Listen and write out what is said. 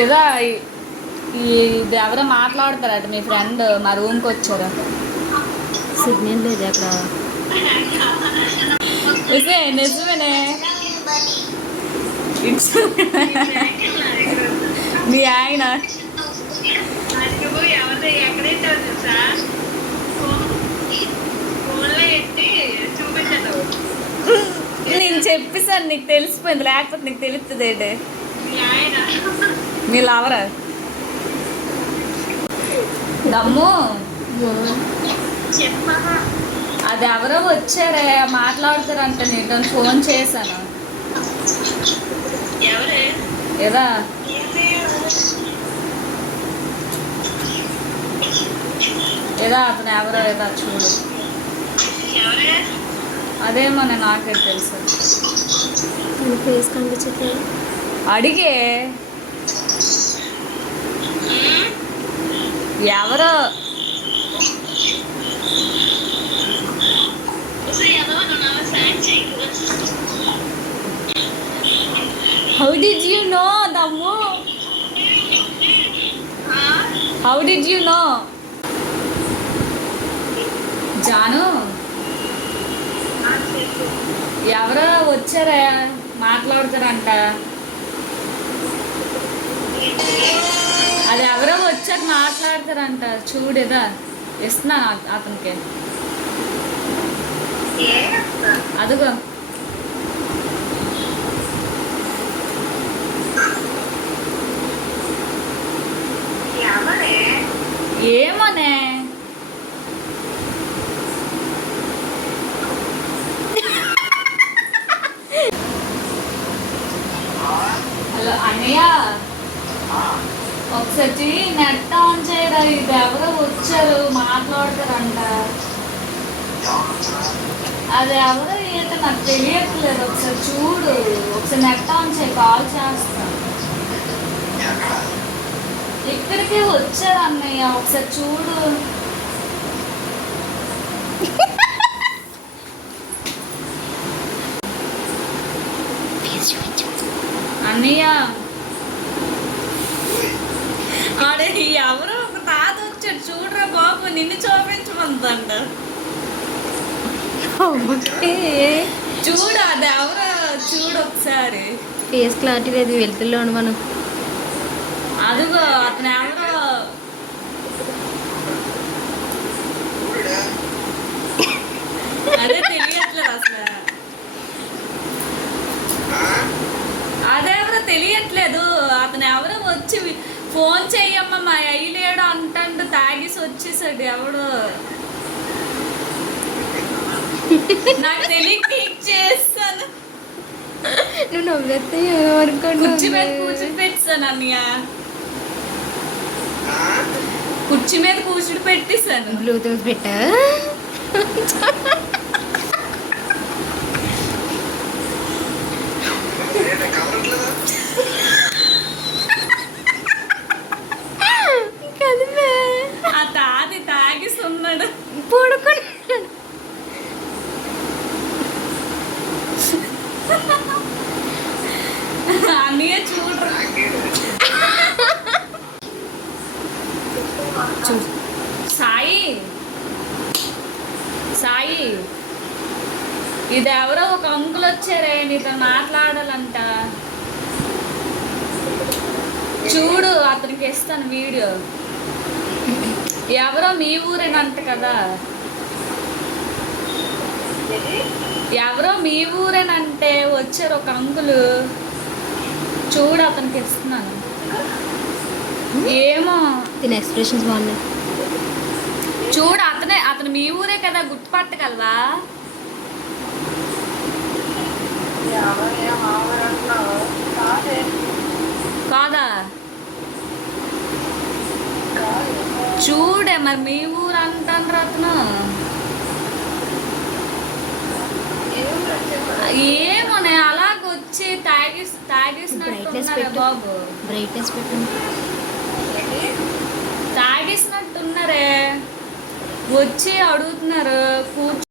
ఏదో ఇది ఎవరో మాట్లాడతారట మీ ఫ్రెండ్ మా రూమ్కి వచ్చారు. సిగ్నల్ లేదు అక్కడ. నిజమేనే మీ ఆయన నేను చెప్పేసాను, నీకు తెలిసిపోయింది, లేకపోతే నీకు తెలుస్తుంది ఏంటి. మీ లవరా దమ్ము అది ఎవరో వచ్చారే మాట్లాడుతారంట, నీతో ఫోన్ చేశాను. ఏదా ఏదా అతను ఎవరో ఏదా చూడు. అదేమో నాకే తెలుసు. ఫేస్ కనిపించట్లేదు. అడిగే ఎవరో How did you know, Dammu? How did you know? Janu ఎవరో వచ్చారా మాట్లాడతారంట. అది ఎవరో వచ్చాక మాట్లాడతారంట చూడేదా. ఇస్తున్నాను అతనికి. అదిగో ఏమోనే హలో అన్నయ్య, ఒకసారి నెట్ ఆన్ చేయరా. ఇది ఎవరో వచ్చారు మాట్లాడతారంట. అది ఎవరో ఏంటో నాకు తెలియట్లేదు. ఒకసారి చూడు, ఒకసారి నెట్ ఆన్ చేయి, కాల్ చేస్తా. ఇక్కడికే వచ్చారు అన్నయ్య, ఒకసారి చూడు. అన్నయ్య అడే ఎవరో ఒక తాత వచ్చాడు చూడరా బాబు, నిన్ను చూపించమందంట. చూడు అది ఎవరో చూడు ఒకసారి. ఫేస్ క్లారిటీ లేదు, వెళ్తుల్లో మనం. అదిగో అతను ఎవరో. అదే తెలియట్లేదు అసలు. అదెవరో తెలియట్లేదు. అతను ఎవరో వచ్చి ఫోన్ చెయ్యమ్మా మా అయ్యలేడు అంటండు, తాగేసి వచ్చేసాడు ఎవడో. నాకు తెలియక చేస్తాను. నువ్వు నవ్వేస్తే అనుకోండి. కుర్చీ మీద కూర్చుని పెట్టాను అన్నయ్య, కుర్చీ మీద కూర్చుని పెట్టేశాను. బ్లూటూత్ పెట్టా. ఆ తాది తాగిస్తున్నాడు. పడుకున్నాడు. అన్నయ్య చూడు సాయి, సాయి ఇది ఎవరో ఒక అంకుల్ వచ్చారే నీతో మాట్లాడాలంట. చూడు అతనికి ఇస్తాను వీడియో. ఎవరో మీ ఊరేనంట కదా, ఎవరో మీ ఊరేనంటే వచ్చారు ఒక అంకులు. చూడు అతనికి ఇస్తున్నాను. ఏమో దీని ఎక్స్ప్రెషన్స్ బాగున్నాయి. చూడు అతను మీ ఊరే కదా, గుర్తుపట్టగలవా? కాదా చూడే మరి మీ ఊరు అంటాను అతను. ఏమోనే అలాగొచ్చి తాగేసినట్టున్నారే బాబు. బ్రైట్నెస్ పెట్టండి. తాగేసినట్టున్నారే, వచ్చి అడుగుతున్నారు కూర్చో.